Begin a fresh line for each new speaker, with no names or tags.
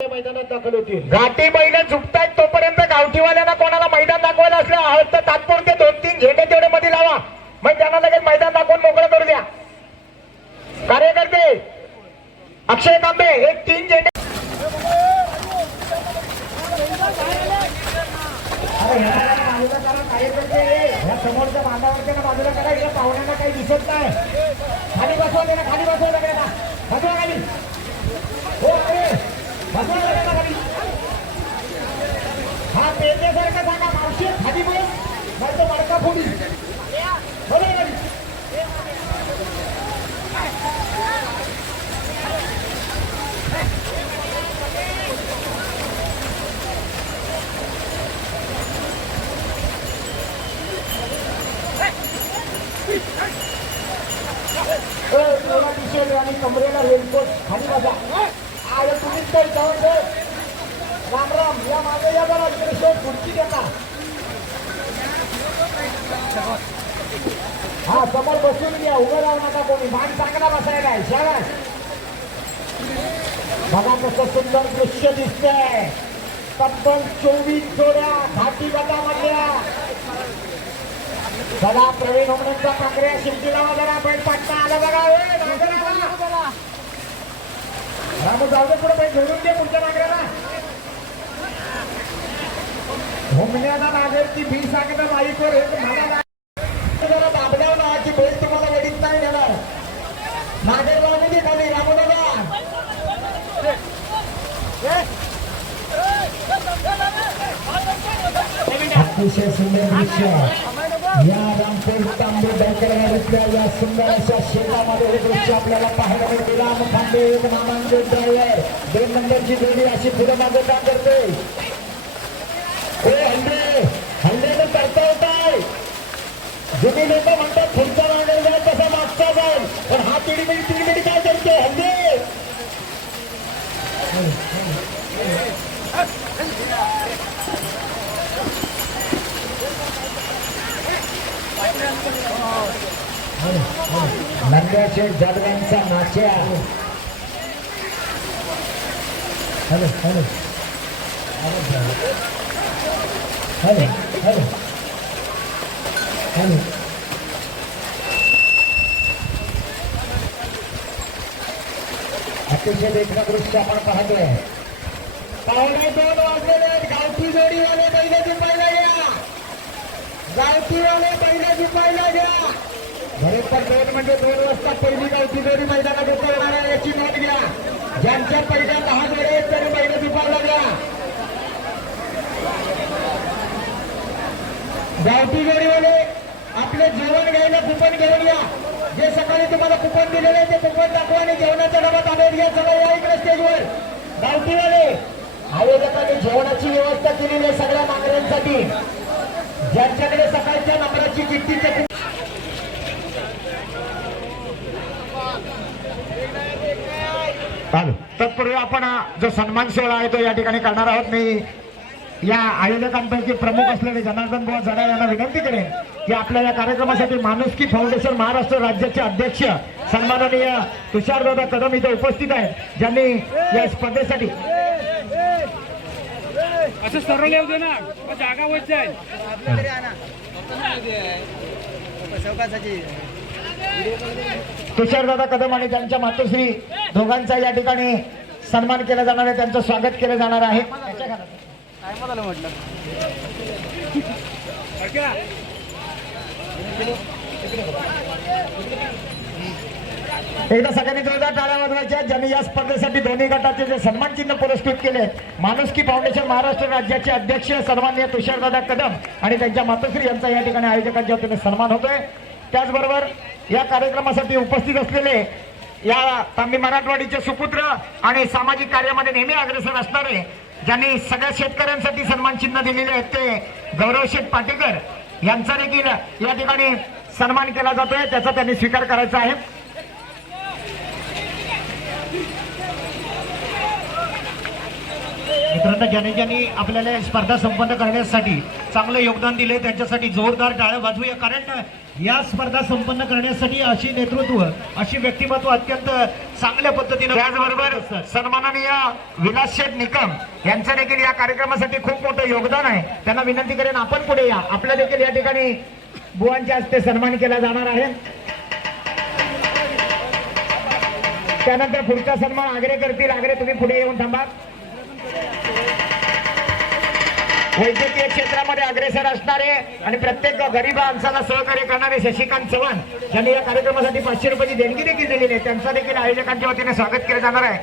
मैदानात दाखल होतील.
घाटी बैल झुकतायत तोपर्यंत गावठीवाल्यांना कोणाला मैदान दाखवायला असलं आहोत तर तात्पुरते दोन तीन झेंडे तेवढे मध्ये लावा. मग त्यांना लगेच मैदान दाखवून मोकळं करू द्या. कार्यकर्ते अक्षय तांबे एक तीन झेंडे समोरच्या बांधावरच्या ना बाजूला करा या पाहुण्यांना काही दिसत नाही खाली बसवा ना खाली बसवा लागेल ना बसवा खाली हो अरे बसवा लागेल ना खाली हा पेरण्यासारखं सांगा मावशी खाली बस नाही तर मडका फोडी बरोबर खाली. ए, तुला टी-शर्ट आणि कमरेला रेनकोट खाली बसा आय तुम्हीच तर जाऊन राम राम या मागे या बरा इकडे खुर्ची देता हा समोर बसून घ्या उभं राहू नका कोणी. मान चांगला बसायला आहे शाळा बघा कसं सुंदर दृश्य दिसतंय. तब्बल चोवीस जोड्या घाटी गटामधल्या. चला प्रवीण होमणचा कांगऱ्या शिंपीला जरा बैल पाटणा आला बघा. ए, जाऊ दे पुढे बैल धरून दे पुढच्या नागऱ्याला होमण्याला ती भी सांगत बाईकवर हे मला जरा दाबल्यावर नावाची बैल तुम्हाला वडीत नाही देणार. नागेर लागू दे खाली रामू अतिशय सुंदर दृश्य. या रामपूर तांबे डोकर या सुंदर अशा शेतामध्ये हे दृश्य आपल्याला पाहायला मिळते. राम खांबे एक नामांकित ड्रायव्हर दोन नंबरची जोडी अशी पुढे मागे काम करते? हे हल्ले तर करता होत आहे. जुनी लोक म्हणतात पुढचा मागे जाईल तसा मागचा जाईल. पण हा पिढी मिडी तीन मिडी काय करते? हल्ले! नंद्याचे जडगांचा नाच्या hello hello. Hello hello. Hello. अतिशय देखणं दृश्य आपण पाहतोय. पावणे दोन वाजलेले आहेत. गावठी जोडीवाले पहिले जिंपायला घ्या. गावठीवाले पहिले जिंपायला घ्या. बरोबर दोन म्हणजे दोन वाजता पहिली गावठी जोडी मैदानात उतरणार आहे. याची नोंद घ्या. ज्यांच्या पहिल्या दहा जोडे आहेत त्यांनी पहिले जिंपायला घ्या गावठी जोडीवाले आपले जेवण घ्यायला कुपन घेऊन या. जे सकाळी तुम्हाला कुपन दिलेले आहे ते कुपन दाखवा आणि जेवणाच्या डबा ताब्यात घ्या. चला या इकडे स्टेजवर गावठीवाले आयोजकांनी जेवणाची व्यवस्था केलेली आहे सगळ्या मागण्यांसाठी ज्यांच्याकडे सकाळच्या नंबराची चिठ्ठीचे चेक चालू तत्पूर्वी आपण जो सन्मान सोहळा आहे तो या ठिकाणी करणार आहोत. मी या आयोजकांपैकी प्रमुख असलेले जनार्दन बुवा जडा यांना विनंती करेन की आपल्या या कार्यक्रमासाठी माणुसकी फाउंडेशन महाराष्ट्र राज्याचे अध्यक्ष सन्माननीय तुषारदादा कदम इथे उपस्थित आहेत. ज्यांनी या स्पर्धेसाठी
असं दे ना. जागा होत जाईल
तुषारदादा कदम आणि त्यांच्या मातोश्री दोघांचा या ठिकाणी सन्मान केला जाणार आहे त्यांचं स्वागत केलं जाणार आहे. एकदा सगळ्यांनी जोरदार टाळ्या वाजवायच्या. ज्यांनी या स्पर्धेसाठी दोन्ही गटाचे जे सन्मान चिन्ह पुरस्कृत केले माणुसकी फाउंडेशन महाराष्ट्र राज्याचे अध्यक्ष सन्माननीय तुषारदादा कदम आणि त्यांच्या मातोश्री यांचा या ठिकाणी आयोजकांच्या वतीने सन्मान होतोय. त्याचबरोबर या कार्यक्रमासाठी उपस्थित असलेले या तांबी मराठवाडीचे सुपुत्र आणि सामाजिक कार्यामध्ये नेहमी अग्रेसर असणारे ज्यांनी सगळ्या शेतकऱ्यांसाठी सन्मान चिन्ह दिलेले आहेत ते गौरव शेठ पाटेकर यांचा देखील या ठिकाणी सन्मान केला जातोय त्याचा त्यांनी स्वीकार करायचा आहे.
मित्रांनो ज्यांनी ज्यांनी आपल्याला स्पर्धा संपन्न करण्यासाठी चांगलं योगदान दिले त्यांच्यासाठी जोरदार टाळ्या वाजवूया. कारण या स्पर्धा संपन्न करण्यासाठी अशी नेतृत्व अशी व्यक्तिमत्व अत्यंत चांगल्या पद्धतीने
त्याचबरोबर सन्माननीय विलास शेठ निकम यांचं देखील या कार्यक्रमासाठी खूप मोठं योगदान आहे. त्यांना विनंती करेन आपण पुढे या. आपल्या देखील या ठिकाणी बुवांच्या हस्ते सन्मान केला जाणार आहे. त्यानंतर पुढचा सन्मान आग्रे करतील. आग्रे तुम्ही पुढे येऊन थांबा. वैद्यकीय क्षेत्रामध्ये अग्रेसर असणारे आणि प्रत्येक गरीब माणसाला सहकार्य करणारे शशिकांत चव्हाण यांनी या कार्यक्रमासाठी पाचशे रुपयाची देणगी देखील दिलेली आहे. त्यांचा देखील आयोजकांच्या वतीने स्वागत केलं जाणार आहे.